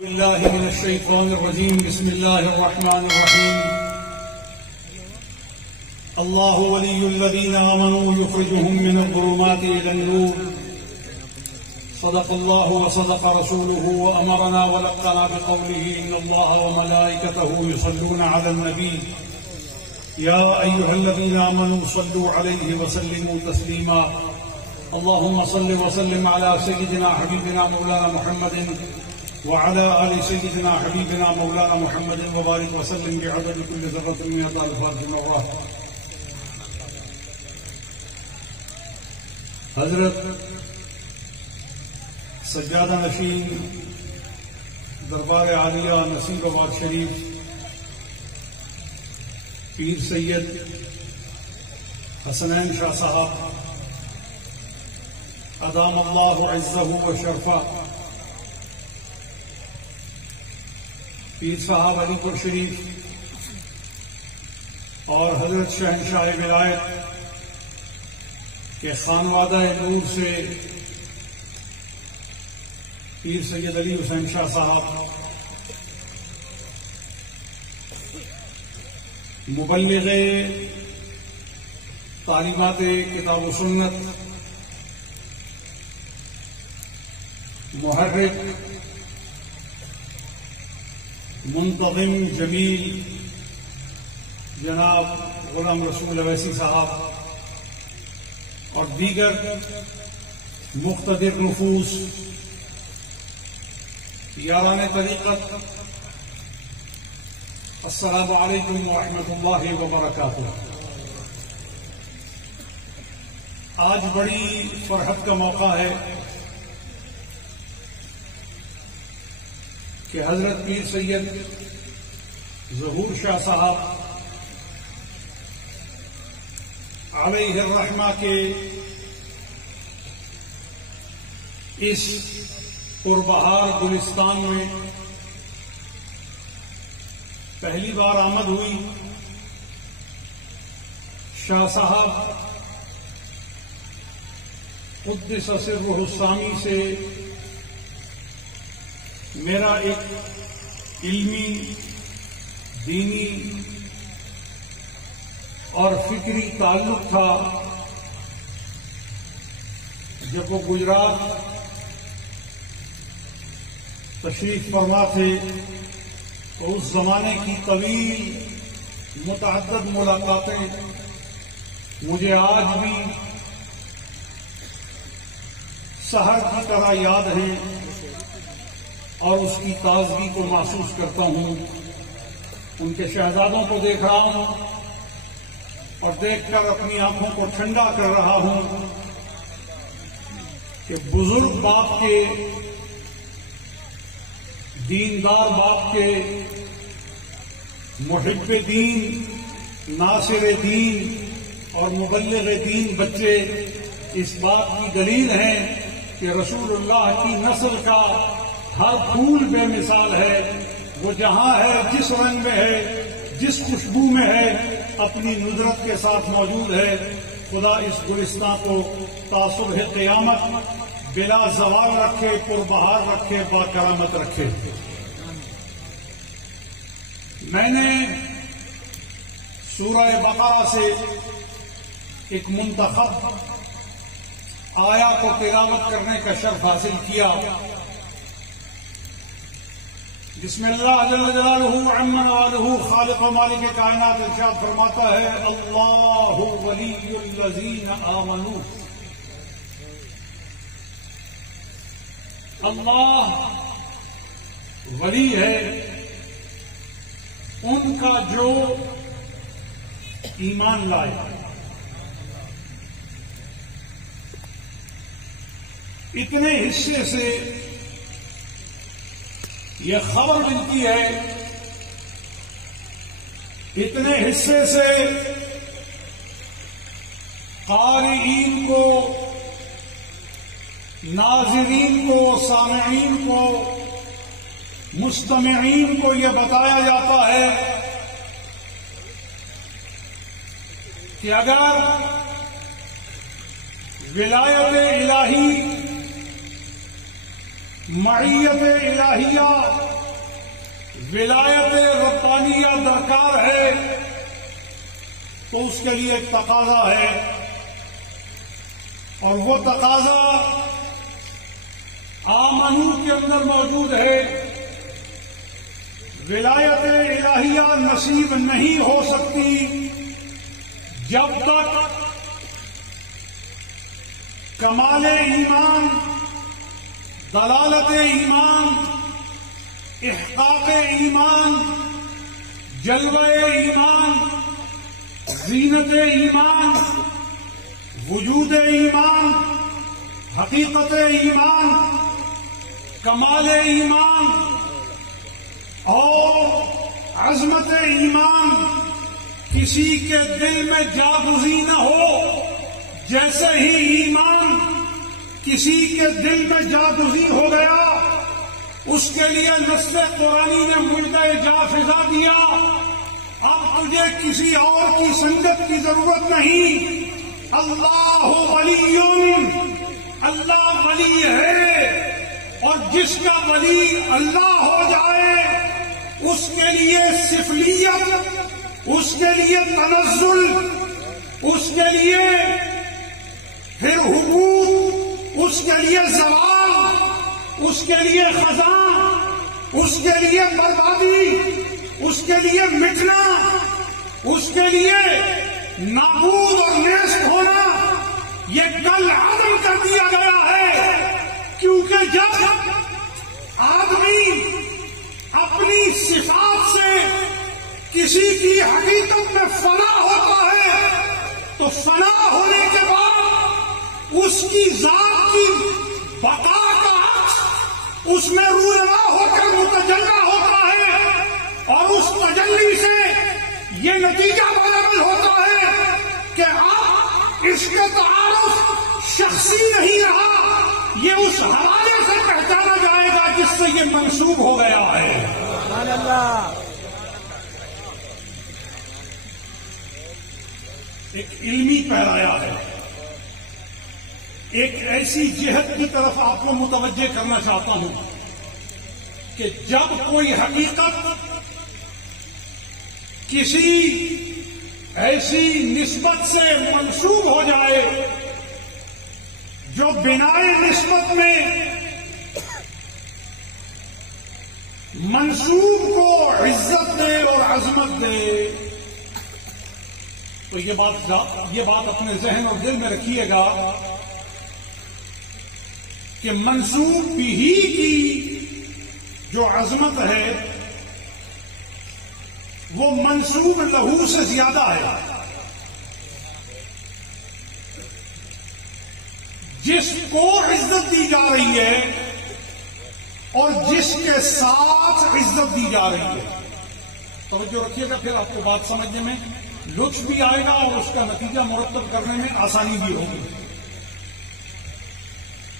بالله من الشيطان الرجيم. بسم الله الرحمن الرحيم. الله ولي الذين آمنوا يخرجهم من الظلمات إلى النور. صدق الله وصدق رسوله وأمرنا ولقنا بقوله إن الله وملائكته يصلون على النبي يا أيها الذين آمنوا صلوا عليه وسلموا تسليما. اللهم صل وسلم على سيدنا حبيبنا مولانا محمد وعلى آل سيدنا حبيبنا مولانا محمد وبارك وسلم بعدد كل ذرة من الألفاظ المرات. حضرت سجادہ نشین دربار عالیہ نصیب آباد شریف پیر سید حسنین شاہ صاحب ادام اللہ عزہ و شرفہ، پیر صاحب علی پور شریف اور حضرت شہنشاہ ولایت کے خانوادہ نور سے پیر سید علی حسین شاہ صاحب، مبلغ تعلیمات کتاب و سنت، محرک منتظم جمیل جناب غلام رسول اویسی صاحب اور دیگر مقتدر نفوس، یاران طریقت، السلام علیکم ورحمۃ اللہ وبرکاتہ. آج بڑی فرحت کا موقع ہے کہ حضرت پیر سید ظہور شاہ صاحب علیہ الرحمہ کے اس پربہار گلستان میں پہلی بار آمد ہوئی. شاہ صاحب قدس سرہ السامی سے میرا ایک علمی، دینی اور فکری تعلق تھا. جب وہ گجرات تشریف فرما تھے تو اس زمانے کی طویل متعدد ملاقاتیں مجھے آج بھی سحر کی طرح یاد ہیں اور اس کی تازگی کو محسوس کرتا ہوں. ان کے شہزادوں کو دیکھ رہا ہوں اور دیکھ کر اپنی آنکھوں کو ٹھنڈا کر رہا ہوں کہ بزرگ باپ کے، دیندار باپ کے، محب دین، ناصر دین اور مبلغ دین بچے اس بات کی دلیل ہیں کہ رسول اللہ کی نسل کا ہر پھول بے مثال ہے. وہ جہاں ہے، جس رنگ میں ہے، جس خوشبو میں ہے، اپنی ندرت کے ساتھ موجود ہے. خدا اس گلستان کو تا صبح قیامت بلا زوال رکھے، پربہار رکھے، باکرامت رکھے. میں نے سورہ بقرہ سے ایک منتخب آیا کو تلاوت کرنے کا شرف حاصل کیا. بسم اللہ جل جلالہ عما والہ خالق و مالک کائنات ارشاد فرماتا ہے اللہ ولی الذین آمنوا. اللہ ولی ہے ان کا جو ایمان لائے. اتنے حصے سے یہ خبر ملتی ہے، اتنے حصے سے قارئین کو، ناظرین کو، سامعین کو، مستمعین کو یہ بتایا جاتا ہے کہ اگر ولایت الہی، معیت الہیہ ولایت ربانیہ درکار ہے تو اس کے لیے ایک تقاضا ہے، اور وہ تقاضا آمنو کے اندر موجود ہے۔ ولایت الہیہ نصیب نہیں ہو سکتی جب تک کمال ایمان، دلالت ایمان، احقاق ایمان، جلوہ ایمان، زینت ایمان، وجود ایمان، حقیقت ایمان، کمال ایمان اور عظمت ایمان کسی کے دل میں جاگزی نہ ہو۔ جیسے ہی ایمان کسی کے دل میں جاگزی ہو گیا، اس کے لیے نص قرآنی نے ملکہ جا فضا دیا، اب تجھے کسی اور کی سنگت کی ضرورت نہیں۔ اللہ ولی، اللہ ولی ہے، اور جس کا ولی اللہ ہو جائے اس کے لیے سفلیت، اس کے لیے تنزل، اس کے لیے پھر حبوب، اس کے لیے زوال، اس کے لیے خزاں، اس کے لیے بربادی، اس کے لیے مٹنا، اس کے لیے نابود اور نیست ہونا، یہ کل عدم کر دیا گیا ہے۔ کیونکہ جب آدمی اپنی صفات سے کسی کی حقیقت میں فنا ہوتا ہے تو فنا ہونے کے بعد اس کی ذات کی بقا کا عکس اس میں رونما ہو کر متجلی ہوتا ہے، اور اس تجلی سے یہ نتیجہ معلوم ہوتا ہے کہ اب اس کے تعارف شخصی نہیں رہا، یہ اس حوالے سے پہچانا جائے گا جس سے یہ منسوب ہو گیا ہے۔ سبحان اللہ۔ ایک علمی پیرایا ہے، ایک ایسی جہت کی طرف آپ کو متوجہ کرنا چاہتا ہوں کہ جب کوئی حقیقت کسی ایسی نسبت سے منسوب ہو جائے جو بنائے نسبت میں منسوب کو عزت دے اور عظمت دے، تو یہ بات اپنے ذہن اور دل میں رکھیے گا کہ منسوب بھی کی جو عظمت ہے وہ منسوب لہو سے زیادہ ہے۔ جس کو عزت دی جا رہی ہے اور جس کے ساتھ عزت دی جا رہی ہے، توجہ رکھیے گا، پھر آپ کو بات سمجھنے میں لطف بھی آئے گا اور اس کا نتیجہ مرتب کرنے میں آسانی بھی ہوگی۔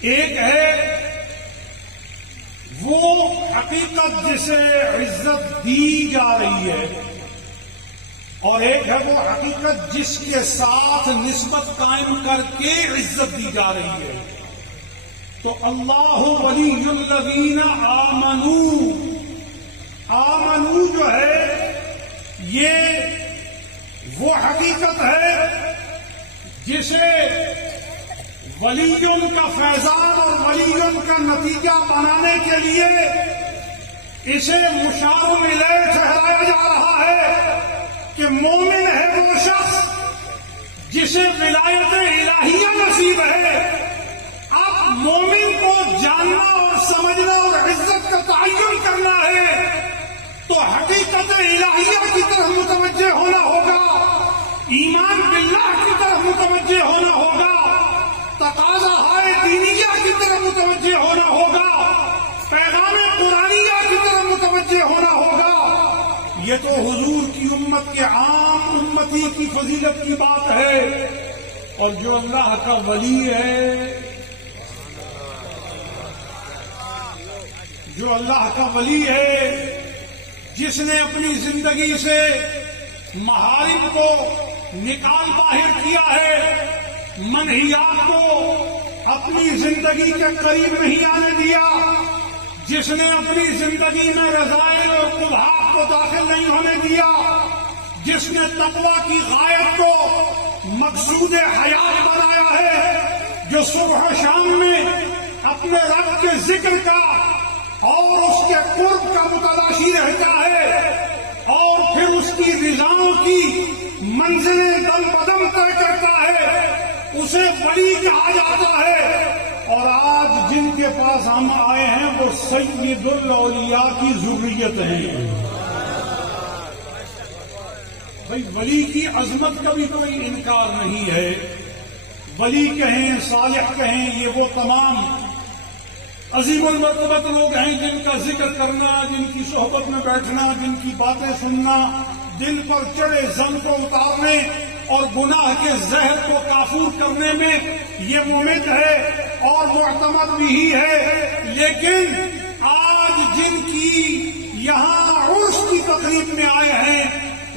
ایک ہے وہ حقیقت جسے عزت دی جا رہی ہے، اور ایک ہے وہ حقیقت جس کے ساتھ نسبت قائم کر کے عزت دی جا رہی ہے۔ تو اللہ ولی الذین آمنو، آمنو جو ہے یہ وہ حقیقت ہے جسے ولیوں کا فیضان اور ولیوں کا نتیجہ بنانے کے لیے اسے مشار الیہ ٹھہرایا جا رہا ہے کہ مومن ہے وہ شخص جسے ولایت الہیہ نصیب ہے۔ اب مومن کو جاننا اور سمجھنا اور عزت کا تعین کرنا ہے تو حقیقت الہیہ کی طرف متوجہ ہونا ہوگا، ایمان باللہ کی طرف متوجہ ہونا ہوگا، تقاضا ہائے دینیہ کی طرف متوجہ ہونا ہوگا، پیغام قرآنیہ کی طرف متوجہ ہونا ہوگا۔ یہ تو حضور کی امت کے عام امتی کی فضیلت کی بات ہے، اور جو اللہ کا ولی ہے، جو اللہ کا ولی ہے، جس نے اپنی زندگی سے محارم کو نکال باہر کیا ہے، منہیات کو اپنی زندگی کے قریب نہیں آنے دیا، جس نے اپنی زندگی میں رذائل اور قبحات کو داخل نہیں ہونے دیا، جس نے تقویٰ کی غایت کو مقصود حیات بنایا ہے، جو صبح و شام میں اپنے رب کے ذکر کا اور اس کے قرب کا متلاشی رہتا ہے اور پھر اس کی رضاؤں کی منزلیں دم بدم طے کرتا ہے، اسے ولی کہا جاتا ہے۔ اور آج جن کے پاس ہم آئے ہیں وہ سید الاولیاء کی ذریت ہیں۔ بھائی ولی کی عظمت کا بھی کوئی انکار نہیں ہے، ولی کہیں صالح کہیں، یہ وہ تمام عظیم المرتبت لوگ ہیں جن کا ذکر کرنا، جن کی صحبت میں بیٹھنا، جن کی باتیں سننا، دل پر چڑھے زن کو اتارنے اور گناہ کے زہر کو کافور کرنے میں یہ ممد ہے اور معتمد بھی ہے۔ لیکن آج جن کی یہاں عرس کی تقریب میں آئے ہیں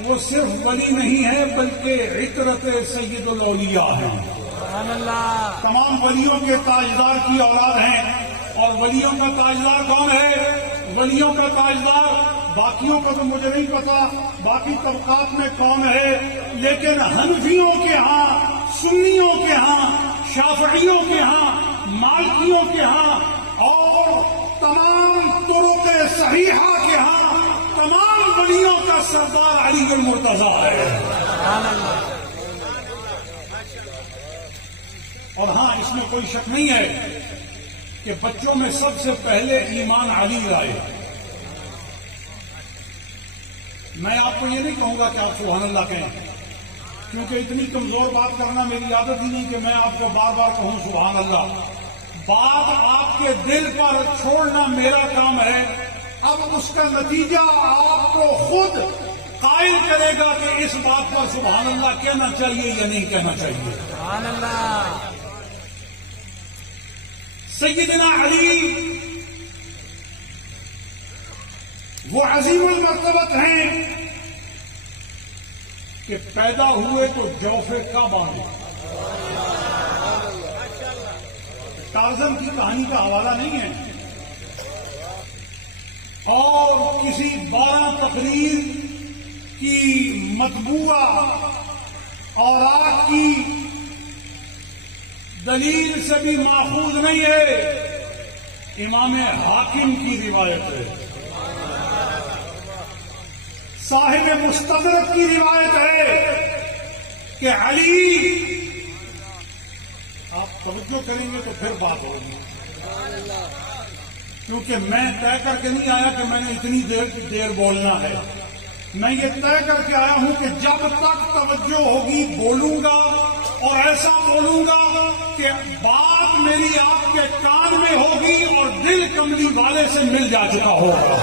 وہ صرف ولی نہیں ہے بلکہ عطرت سید الاولیاء ہیں۔ تمام ولیوں کے تاجدار کی اولاد ہیں۔ اور ولیوں کا تاجدار کون ہے؟ ولیوں کا تاجدار باقیوں کا تو مجھے نہیں پتا، باقی طبقات میں کون ہے، لیکن حنفیوں کے ہاں، سنیوں کے ہاں، شافعیوں کے ہاں، مالکیوں کے ہاں اور تمام طرق صحیحہ کے ہاں تمام ولیوں کا سردار علی المرتضیٰ ہے۔ اور ہاں اس میں کوئی شک نہیں ہے کہ بچوں میں سب سے پہلے ایمان علی لائے۔ میں آپ کو یہ نہیں کہوں گا کہ آپ سبحان اللہ کہیں، کیونکہ اتنی کمزور بات کرنا میری عادت ہی نہیں کہ میں آپ کو بار بار کہوں سبحان اللہ۔ بات آپ کے دل پر چھوڑنا میرا کام ہے، اب اس کا نتیجہ آپ کو خود قائل کرے گا کہ اس بات پر سبحان اللہ کہنا چاہیے یا نہیں کہنا چاہیے۔ سبحان اللہ۔ سیدنا علی وہ عظیم المرتبت ہیں کہ پیدا ہوئے تو جوف کعبہ میں۔ ٹارزن کی کہانی کا حوالہ نہیں ہے اور کسی 12 تقریر کی مطبوعہ اوراق کی دلیل سے بھی ماخوذ نہیں ہے، امام حاکم کی روایت ہے، صاحب مستدرک کی روایت ہے کہ علی، آپ توجہ کریں گے تو پھر بات ہوگی، کیونکہ میں طے کر کے نہیں آیا کہ میں نے اتنی دیر بولنا ہے، میں یہ طے کر کے آیا ہوں کہ جب تک توجہ ہوگی بولوں گا اور ایسا بولوں گا کہ بات میری آپ کے کان میں ہوگی اور دل کملی والے سے مل جا چکا ہوگا۔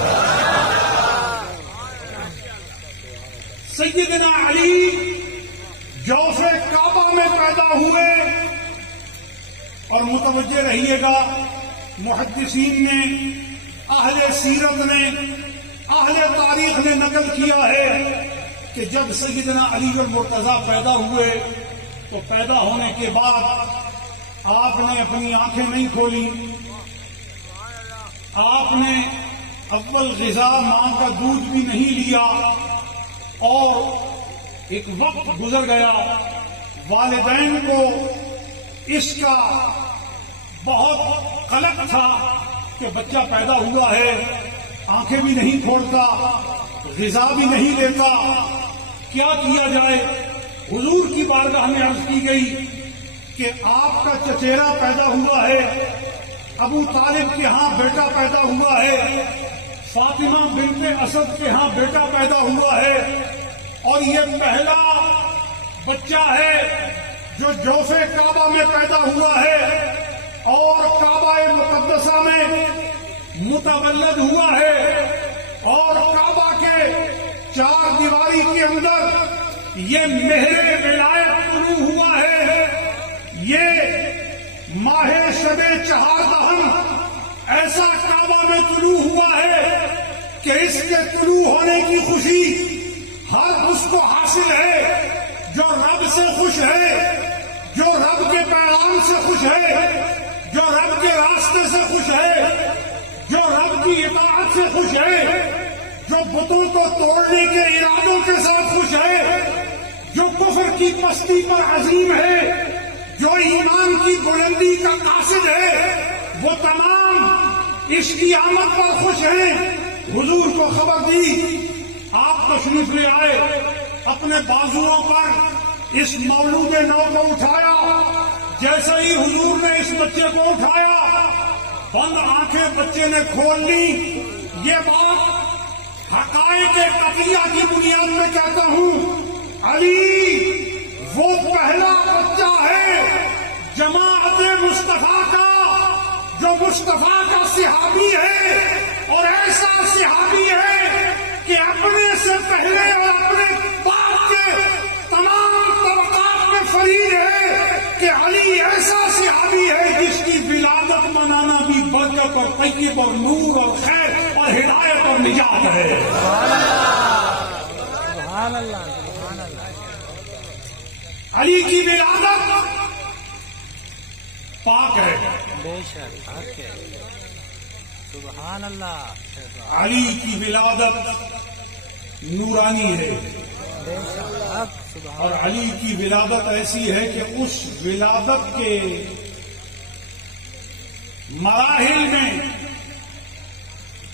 سیدنا علی جوف کعبہ میں پیدا ہوئے اور متوجہ رہیے گا، محدثین نے، اہل سیرت نے، اہل تاریخ نے نقل کیا ہے کہ جب سیدنا علی المرتضیٰ پیدا ہوئے تو پیدا ہونے کے بعد آپ نے اپنی آنکھیں نہیں کھولی، آپ نے اول غذا ماں کا دودھ بھی نہیں لیا اور ایک وقت گزر گیا، والدین کو اس کا بہت قلق تھا کہ بچہ پیدا ہوا ہے، آنکھیں بھی نہیں کھولتا، غذا بھی نہیں لیتا، کیا کیا جائے؟ حضور کی بارگاہ میں عرض کی گئی کہ آپ کا چچیرا پیدا ہوا ہے، ابو طالب کے ہاں بیٹا پیدا ہوا ہے، فاطمہ بنت اسد کے ہاں بیٹا پیدا ہوا ہے اور یہ پہلا بچہ ہے جو جوف کعبہ میں پیدا ہوا ہے اور کعبہ مقدسہ میں متولد ہوا ہے اور کعبہ کے 4 دیواری کے اندر یہ مہر ولایت طلوع ہوا ہے۔ یہ ماہ شب چہاردہم ایسا کعبہ میں طلوع ہوا ہے کہ اس کے طلوع ہونے کی خوشی ہر اس کو حاصل ہے جو رب سے خوش ہے، جو رب کے پیغام سے خوش ہے، جو رب کے راستے سے خوش ہے، جو رب کی اطاعت سے خوش ہے، جو بتوں کو توڑنے کے ارادوں کے ساتھ خوش ہے، جو کفر کی پستی پر عظیم ہے، جو ایمان کی بلندی کا قاصد ہے، وہ تمام اس کی آمد پر خوش ہیں۔ حضور کو خبر دی، آپ تشریف لے آئے، اپنے بازوؤں پر اس مولود نو کو اٹھایا۔ جیسے ہی حضور نے اس بچے کو اٹھایا، بند آنکھیں بچے نے کھول لی۔ یہ بات حقائق قطعیہ کی بنیاد میں کہتا ہوں، علی وہ پہلا بچہ ہے جماعت مصطفیٰ کا جو مصطفیٰ کا صحابی ہے، اور ایسا صحابی ہے کہ اپنے سے پہلے اور اپنے بعد کے تمام طبقات میں فرید ہے کہ علی ایسا صحابی ہے جس کی ولادت منانا بھی برکت اور طیب اور نور اور خیر اور ہدایت اور نجات ہے۔ سبحان اللہ، سبحان اللہ۔ علی کی ولادت پاک ہے، بے شک حق ہے۔ سبحان اللہ۔ علی کی ولادت نورانی ہے، بے شک حق۔ سبحان اور علی کی ولادت ایسی ہے کہ اس ولادت کے مراحل میں،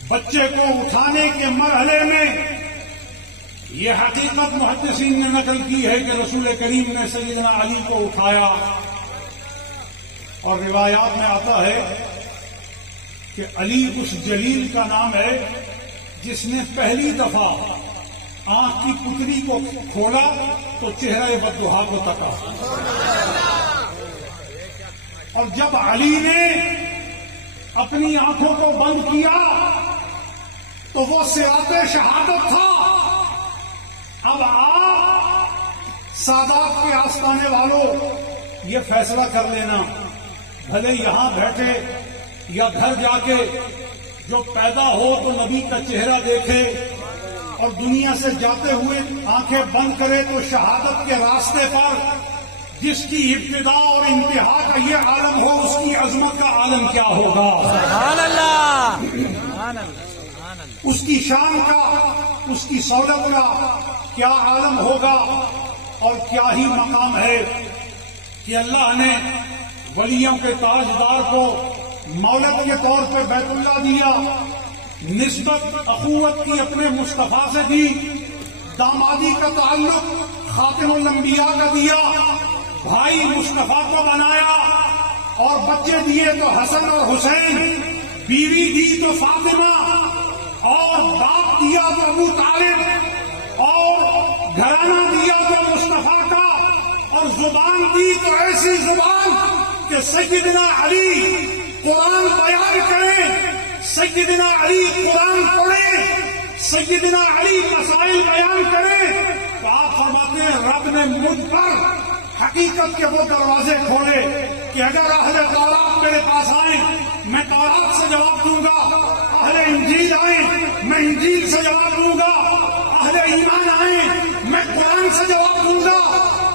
بچے کو اٹھانے کے مرحلے میں، یہ حقیقت محدثین نے نقل کی ہے کہ رسول کریم نے سیدنا علی کو اٹھایا، اور روایات میں آتا ہے کہ علی اس جلیل کا نام ہے جس نے پہلی دفعہ آنکھ کی پتری کو کھولا تو چہرہ بددہا کو تکا، اور جب علی نے اپنی آنکھوں کو بند کیا تو وہ صراط شہادت تھا۔ اب آپ سادات کے آستانے والوں یہ فیصلہ کر لینا، بھلے یہاں بیٹھے یا گھر جا کے جو پیدا ہو تو نبی کا چہرہ دیکھے، اور دنیا سے جاتے ہوئے آنکھیں بند کرے تو شہادت کے راستے پر جس کی ابتدا اور انتہا کا یہ عالم ہو، اس کی عظمت کا عالم کیا ہوگا، سبحان اللہ، سبحان اللہ، سبحان اللہ۔ اس کی شان کا، اس کی سولت کا کیا عالم ہوگا، اور کیا ہی مقام ہے کہ اللہ نے ولیوں کے تاجدار کو مولد کے طور پہ بیت اللہ دیا، نسبت اخوت کی اپنے مصطفیٰ سے دی، دامادی کا تعلق خاتم الانبیاء کا دیا، بھائی مصطفیٰ کو بنایا، اور بچے دیے تو حسن اور حسین، بیوی دی تو فاطمہ، اور باپ دیا تو ابو طالب، اور گھرانہ دیا تو مصطفیٰ کا، اور زبان دی تو ایسی زبان کہ سیدنا علی قرآن بیان کریں، سیدنا علی قرآن پڑھیں، سیدنا علی مسائل بیان کریں، تو آپ فرماتے ہیں رب نے مجھ پر حقیقت کے وہ دروازے کھولے کہ اگر اہل تورات میرے پاس آئیں میں تورات سے جواب دوں گا، اہل انجیل آئیں میں انجیل سے جواب دوں گا، اہل ایمان آئیں میں قرآن سے جواب دوں گا،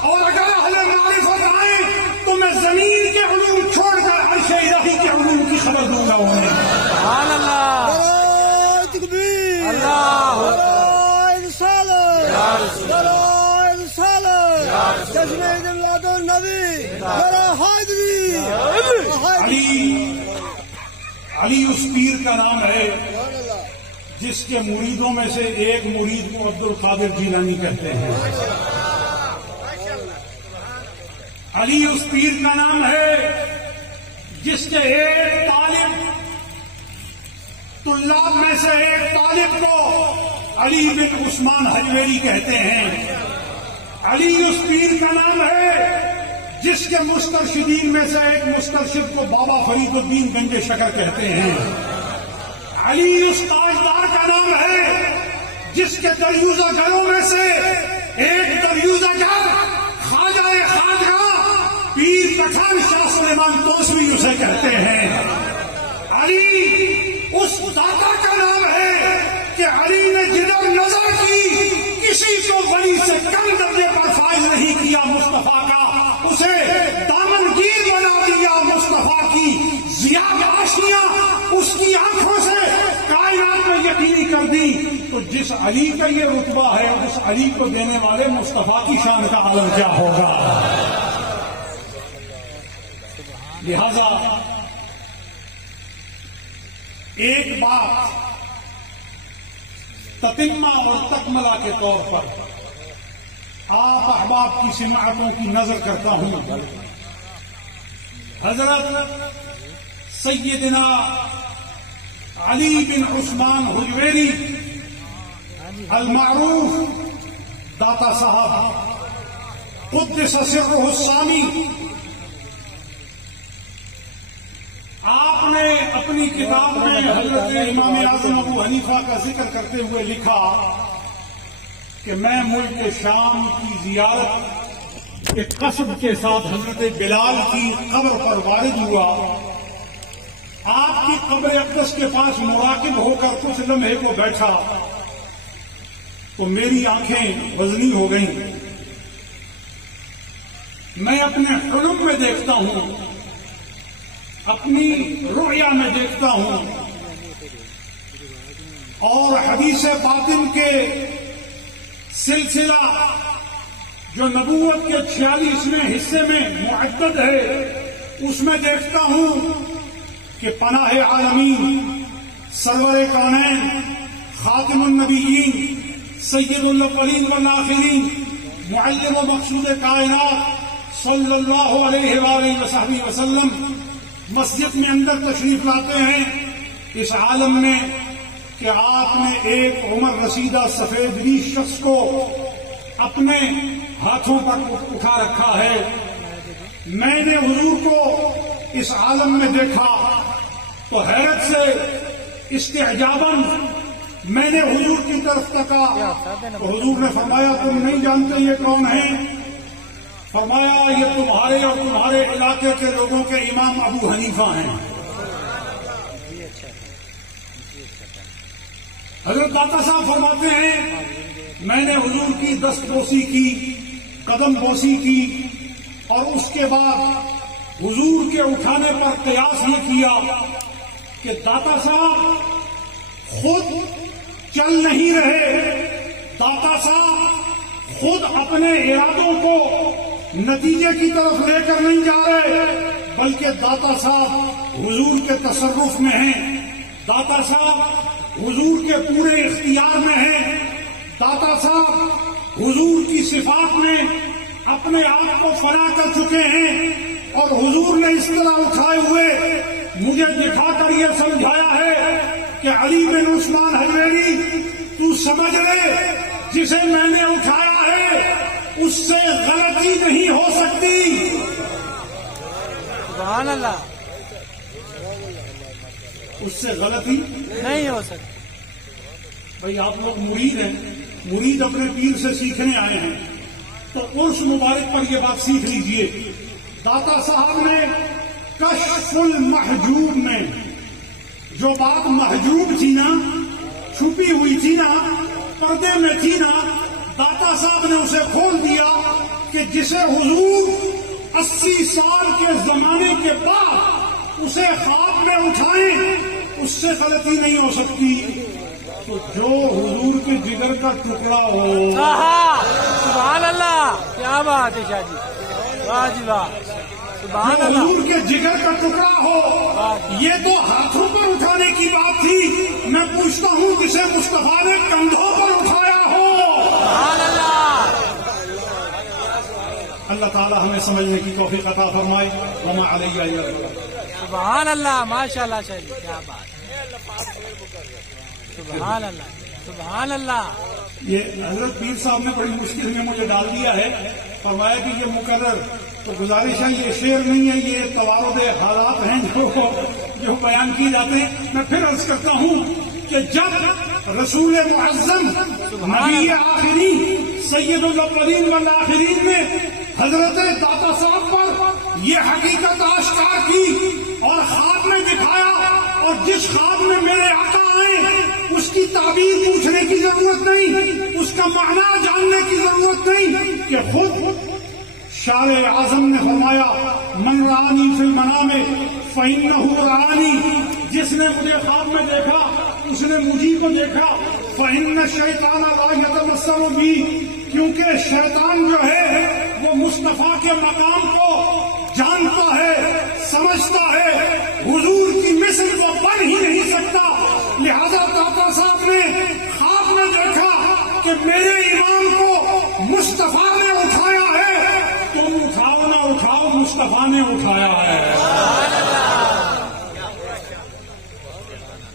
اور اگر اہل معرفت آئیں تو میں زمین کے علوم چھوڑ کر عرش الہی کے علوم کی خبر دوں گا انہیں۔ سبحان اللہ، تکبیر، اللہ جشن عید میلاد النبی، حیدری۔ علی اس پیر کا نام ہے جس کے مریدوں میں سے ایک مرید کو عبد القادر جیلانی کہتے ہیں۔ علی اس پیر کا نام ہے جس کے ایک طالب طلاب میں سے ایک طالب کو علی بن عثمان حجویری کہتے ہیں۔ علی اس پیر کا نام ہے جس کے مسترشدین میں سے ایک مسترشد کو بابا فرید الدین گنج شکر کہتے ہیں۔ علی اس تاجدار کا نام ہے جس کے دریوزہ گھروں میں سے ایک دریوزہ گھر خواجہ خواجہ پیر پٹھان شاہ سلیمان توسوی اسے کہتے ہیں۔ علی اس داتا کا نام ہے کہ علی نے جدھر نظر کی کسی کو ولی سے کم درجے پر فائز نہیں کیا مصطفیٰ کا، اسے دامنگیر بنا دیا مصطفیٰ کی، ضیاء آشیاں اس کی آنکھوں سے تو جس علی کا یہ رتبہ ہے اس علی کو دینے والے مصطفیٰ کی شان کا عالم کیا ہوگا. لہذا ایک بات تتمہ اور تکملہ کے طور پر آپ احباب کی سماعتوں کی نظر کرتا ہوں. حضرت سیدنا علی بن عثمان حجویری المعروف داتا صاحب قدس سرہ الثانی، آپ نے اپنی کتاب میں حضرت امام اعظم ابو حنیفہ کا ذکر کرتے ہوئے لکھا کہ میں ملک شام کی زیارت کے قصد کے ساتھ حضرت بلال کی قبر پر وارد ہوا. آپ کی قبر اقدس کے پاس مراقب ہو کر کچھ لمحے کو بیٹھا تو میری آنکھیں وزنی ہو گئیں. میں اپنے حلم میں دیکھتا ہوں، اپنی رؤیا میں دیکھتا ہوں، اور حدیث باطن کے سلسلہ جو نبوت کے 46ویں حصے میں معدد ہے اس میں دیکھتا ہوں کہ پناہ عالمین، سرور کونین، خاتم النبیین، سید الاولین والآخرین، معلم و مقصود کائنات صلی اللہ علیہ وآلہ وصحبہ وسلم مسجد میں اندر تشریف لاتے ہیں اس عالم میں کہ آپ نے ایک عمر رسیدہ سفید ریش شخص کو اپنے ہاتھوں پر اٹھا رکھا ہے. میں نے حضور کو اس عالم میں دیکھا تو حیرت سے استعجاباً میں نے حضور کی طرف تکا تو حضور نے فرمایا تم نہیں جانتے یہ کون ہیں؟ فرمایا یہ تمہارے اور تمہارے علاقے کے لوگوں کے امام ابو حنیفہ ہیں. حضرت داتا صاحب فرماتے ہیں میں نے حضور کی دست بوسی کی، قدم بوسی کی، اور اس کے بعد حضور کے اٹھانے پر قیاس یہ کیا کہ داتا صاحب خود چل نہیں رہے، داتا صاحب خود اپنے ارادوں کو نتیجے کی طرف لے کر نہیں جا رہے، بلکہ داتا صاحب حضور کے تصرف میں ہیں، داتا صاحب حضور کے پورے اختیار میں ہیں، داتا صاحب حضور کی صفات میں اپنے آپ کو فنا کر چکے ہیں، اور حضور نے اس طرح اٹھائے ہوئے مجھے دکھا کر یہ سمجھایا ہے کہ علی بن عثمان حجویری تو سمجھ لے جسے میں نے اٹھایا ہے اس سے غلطی نہیں ہو سکتی. سبحان اللہ. اس سے غلطی نہیں ہو سکتی. بھئی آپ لوگ مرید ہیں، مرید اپنے پیر سے سیکھنے آئے ہیں تو عرس مبارک پر یہ بات سیکھ لیجئے. داتا صاحب نے کشف المحجوب میں جو بات محجوب تھی نا، چھپی ہوئی تھی نا، پردے میں تھی نا، داتا صاحب نے اسے کھول دیا کہ جسے حضور 80 سال کے زمانے کے بعد اسے خواب میں اٹھائیں اس سے غلطی نہیں ہو سکتی. تو جو حضور کے جگر کا ٹکڑا ہو. سبحان اللہ، کیا بات ہے شاہ جی، واہ جی واہ، سبحان اللہ. حضور کے جگر کا ٹکڑا ہو، یہ تو ہاتھوں پر اٹھانے کی بات تھی. میں پوچھتا ہوں جسے مصطفیٰ نے کندھوں پر اٹھایا ہو. سبحان اللہ. اللہ تعالیٰ ہمیں سمجھنے کی توفیق عطا فرمائے. وما علیہ الا البلاغ. سبحان اللہ، ماشاء اللہ شاہ جی، کیا بات ہے. سبحان اللہ، سبحان اللہ. یہ حضرت پیر صاحب نے بڑی مشکل میں مجھے ڈال دیا ہے. فرمایا کہ یہ مقرر تو گزارش ہے، یہ شعر نہیں ہے، یہ توارد حالات ہیں جو بیان کیے جاتے ہیں. میں پھر عرض کرتا ہوں کہ جب رسول معظم نبی آخری سید الاولین والآخرین نے حضرت داتا صاحب پر یہ حقیقت آشکار کی اور خواب میں دکھایا، اور جس خواب میں میرے آقا آئے اس کی تعبیر پوچھنے کی ضرورت نہیں، اس کا معنی جاننے کی ضرورت نہیں، کہ خود شار اعظم نے فرمایا من رآنی فی المنام فإنہ رآنی. جس نے مجھے خواب میں دیکھا اس نے مجھے کو دیکھا. فإن الشیطان لا یتمثل بی، کیونکہ شیطان جو ہے وہ مصطفیٰ کے مقام کو جانتا ہے، سمجھتا ہے، حضور کی مثل وہ بن ہی نہیں سکتا۔ لہذا داتا صاحب نے خواب میں دیکھا کہ میرے امام کو مصطفیٰ نے اٹھایا ہے، تم اٹھاؤ نہ اٹھاؤ، مصطفیٰ نے اٹھایا ہے۔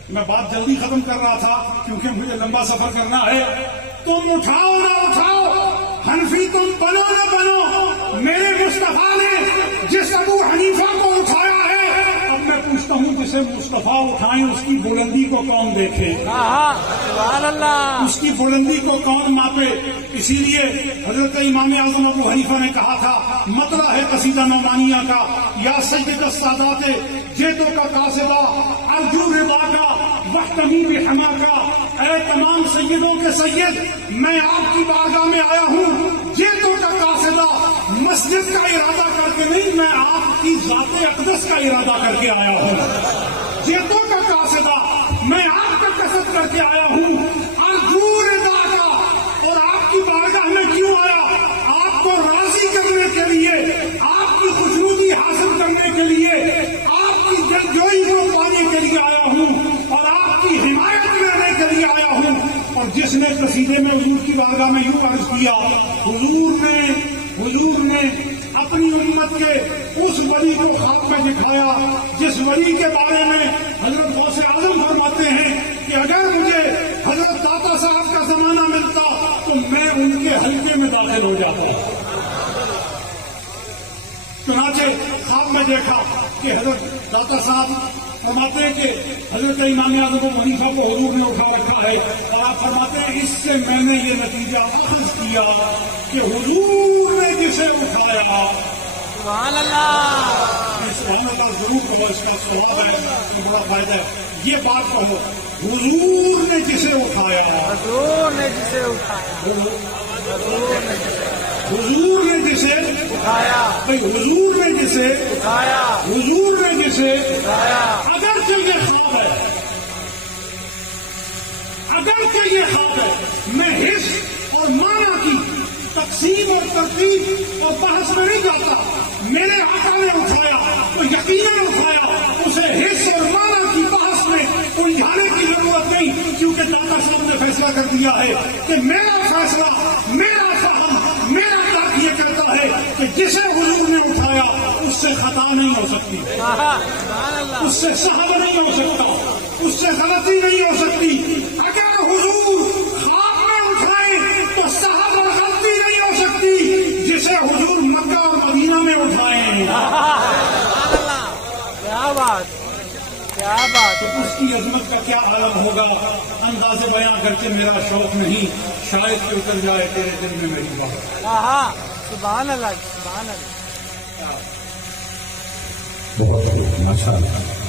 میں بات جلدی ختم کر رہا تھا کیونکہ مجھے لمبا سفر کرنا ہے۔ تم اٹھاؤ نہ اٹھاؤ، حنفی تم بنو نہ بنو، میرے مصطفیٰ نے جس ابو حنیفہ کو اٹھایا ہے، اب میں پوچھتا ہوں جسے مصطفیٰ اٹھائیں اس کی بلندی کو کون دیکھے؟ سبحان اللہ، اس کی بلندی کو کون ماپے؟ اسی لیے حضرت امام اعظم ابو حنیفہ نے کہا تھا، مطلع ہے قصیدہ نعمانیہ کا، یا سید السادات جیتوں کا قاصدہ ارجو رضا کا وحتمی بحما کا، اے تمام سیدوں کے سید، میں آپ کی بارگاہ میں آیا ہوں جیتوں کا قاصدہ، مسجد کا ارادہ کر کے نہیں، میں آپ کی ذات اقدس کا ارادہ کر کے آیا ہوں۔ جیتوں کا قاصدہ میں آپ کا قصد کر کے آیا ہوں، ارجو رضا کا۔ اور آپ کی بارگاہ میں کیوں آیا؟ آپ کو راضی کرنے کے لیے، آپ کی خوشنودی حاصل کرنے کے لیے، آپ کی دلجوئی کو پانے کے لیے آیا ہوں، اور آپ کی حمایت کرنے کے لیے آیا ہوں۔ اور جس نے قصیدے میں حضور کی بارگاہ میں یوں عرض کیا، حضور نے اپنی امت کے اس ولی کو خواب میں دکھایا جس ولی کے بارے میں حضرت غوث اعظم فرماتے ہیں کہ اگر مجھے حضرت داتا صاحب کا زمانہ ملتا تو میں ان کے حلقے میں داخل ہو جاتا۔ چنانچہ خواب میں دیکھا کہ حضرت داتا صاحب فرماتے ہیں کہ حضرت امام اعظم ابو حنیفہ کو حضور نے اٹھا رکھا ہے، اور آپ فرماتے ہیں اس سے میں نے یہ نتیجہ اخذ کیا کہ حضور نے جسے اٹھایا، سبحان اللہ، سبحان اللہ ضرور کہو، اس کا ثواب ہے، اس بڑا فائدہ ہے۔ یہ بات کہو، حضور نے جسے اٹھایا، حضور نے جسے اٹھایا، حضور نے جسے اٹھایا، بھائی حضور نے جسے اٹھایا، حضور نے جسے اٹھایا۔ اگرچہ یہ خواب ہے، اگرچہ یہ خواب ہے، میں حص اور معنی کی تقسیم اور ترتیب اور بحث میں نہیں جاتا۔ میرے آقا نے اٹھایا تو یقیناً اٹھایا، اسے حص اور معنی کی بحث میں الجھانے کی ضرورت نہیں، کیونکہ داتا صاحب نے فیصلہ کر دیا ہے کہ میرا فیصلہ، میرا فہم، میرا ترک یہ کہتا ہے کہ جسے حضور نے اٹھایا اس سے خطا نہیں ہو سکتی، اس سے سہو نہیں ہو سکتا، اس سے غلطی نہیں ہو سکتی۔ اگر حضور خواب میں اٹھائیں تو سہو اور غلطی نہیں ہو سکتی، جسے حضور مکہ اور مدینہ میں اٹھائیں، کیا بات، کیا بات، اس کی عظمت کا کیا عالم ہوگا، انداز بیان کر کے میرا شوق نہیں، شاید کہ اتر جائے تیرے دل میں میری بات۔ سبحان اللہ، سبحان اللہ۔ بہت ماشاء اللہ۔